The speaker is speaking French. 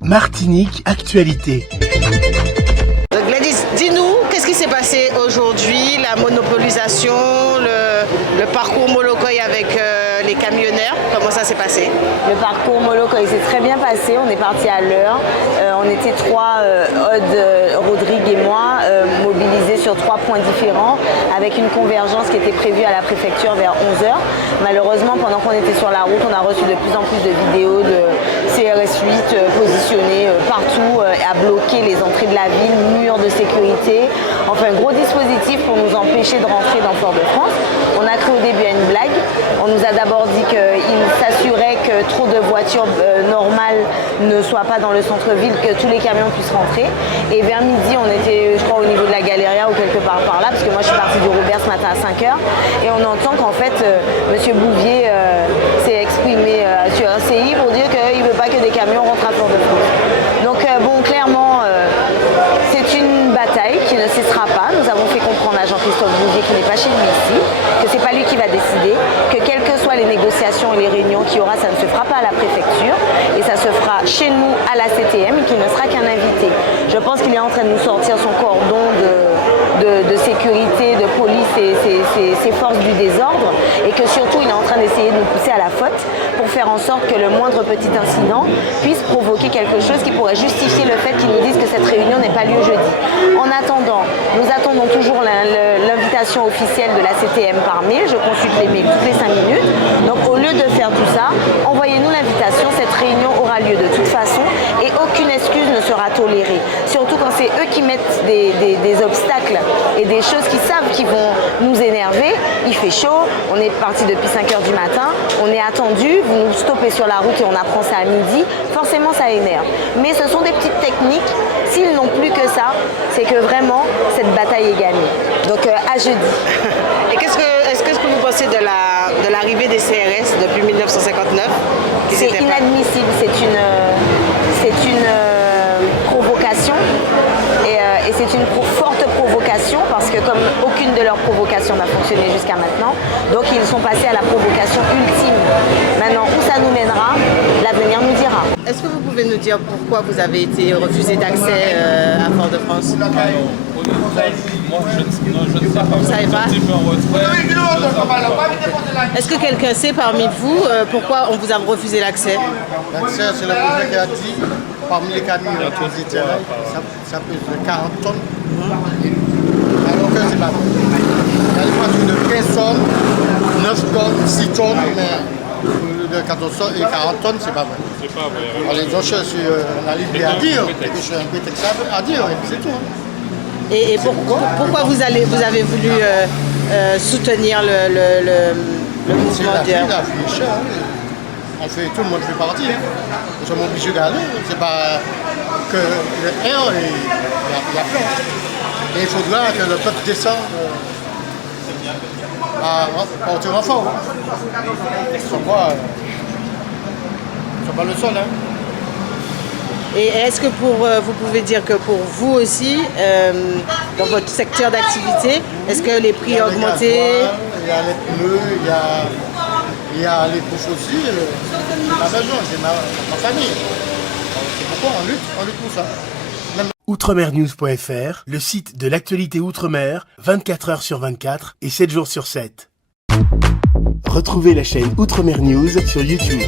Martinique Actualité. Gladys, dis-nous, qu'est-ce qui s'est passé aujourd'hui, la monopolisation, le parcours Molokoï avec les camionneurs, comment ça s'est passé? Le parcours Molokoï s'est très bien passé, on est parti à l'heure, on était trois, Aude, Rodrigue et moi, mobilisés sur 3 points différents, avec une convergence qui était prévue à la préfecture vers 11h. Malheureusement, pendant qu'on était sur la route, on a reçu de plus en plus de vidéos de CRS 8 positionnés partout, à bloquer les entrées de la ville, murs de sécurité, enfin un gros dispositif pour nous empêcher de rentrer dans Fort-de-France. On a cru au début à une blague, on nous a d'abord dit qu'il s'assurait que trop de voitures normales ne soient pas dans le centre-ville, que tous les camions puissent rentrer. Et vers midi, on était, je crois, au niveau de la Galéria ou quelque part par là, parce que moi je suis partie du Robert ce matin à 5h, et on entend qu'en fait, M. Bouvier s'est exprimé sur RCI pour dire qu'il ne veut pas que des camions rentrent à Fort-de-France. Donc bon, clairement, c'est une bataille qui ne cessera pas. Nous avons fait comprendre à Jean-Christophe Bouvier qui n'est pas chez lui ici, que c'est pas lui qui va décider, que quelles que soient les négociations et les réunions qu'il y aura, ça ne se fera pas à la préfecture et ça se fera chez nous à la CTM et qu'il ne sera qu'un invité. Je pense qu'il est en train de nous sortir son cordon de sécurité, de police et ses forces du désordre, et que surtout il est en train d'essayer de nous pousser à la faute pour faire en sorte que le moindre petit incident puisse provoquer quelque chose qui pourrait justifier le fait qu'ils nous disent que cette réunion n'est pas lieu jeudi. En attendant, nous attendons toujours l'invitation officielle de la CTM par mail. Je consulte les mails toutes les 5 minutes. Donc au lieu de faire tout ça, envoyez-nous l'invitation. Cette réunion aura lieu de toute façon et aucune excuse ne sera tolérée. Surtout quand c'est eux qui mettent des obstacles et des choses qu'ils savent qui vont nous énerver. Il fait chaud, on est parti depuis 5h du matin, on est attendu, vous nous stoppez sur la route et on apprend ça à midi, forcément ça énerve. Mais ce sont des petites techniques, s'ils n'ont plus que ça, c'est que vraiment cette bataille est gagnée. Donc à jeudi. Et est-ce que vous pensez de l'arrivée des CRS depuis 1959? C'est inadmissible, c'est une provocation et c'est une forte provocation parce que comme aucune de leurs provocations n'a fonctionné jusqu'à maintenant, donc ils sont passés à la provocation ultime. Maintenant, où ça nous mènera, l'avenir nous dira. Est-ce que vous pouvez nous dire pourquoi vous avez été refusé d'accès à Fort-de-France? Moi, je ne sais pas. Vous ne savez pas? Est-ce que quelqu'un sait parmi vous pourquoi on vous a refusé l'accès? L'accès, c'est le projet qui a dit, parmi les camions transitaires, ça pèse 40 tonnes. Alors que c'est pas vrai. Il y a des voitures de 15 tonnes, 9 tonnes, 6 tonnes, mais de 14 tonnes et 40 tonnes, c'est pas vrai. C'est pas vrai. Alors, les autres, c'est la liberté à dire, quelque chose, un prétexte à dire, et puis c'est tout. Et pourquoi vous avez voulu soutenir le mouvement C'est la vie est chère. On fait, tout le monde fait partie. Nous sommes obligés d'aller. C'est pas que le air, il y a plein. Et il faudra que le peuple descende à porter un fort. Ils ne sont pas le seul. Et est-ce que vous pouvez dire que pour vous aussi, dans votre secteur d'activité, est-ce que les prix ont augmenté? Il y a les pneus, il y a les couches aussi. J'ai ma maison, j'ai ma famille. C'est pourquoi on lutte pour ça. Outremernews.fr, le site de l'actualité Outre-mer, 24h sur 24 et 7 jours sur 7. Retrouvez la chaîne Outremer News sur YouTube.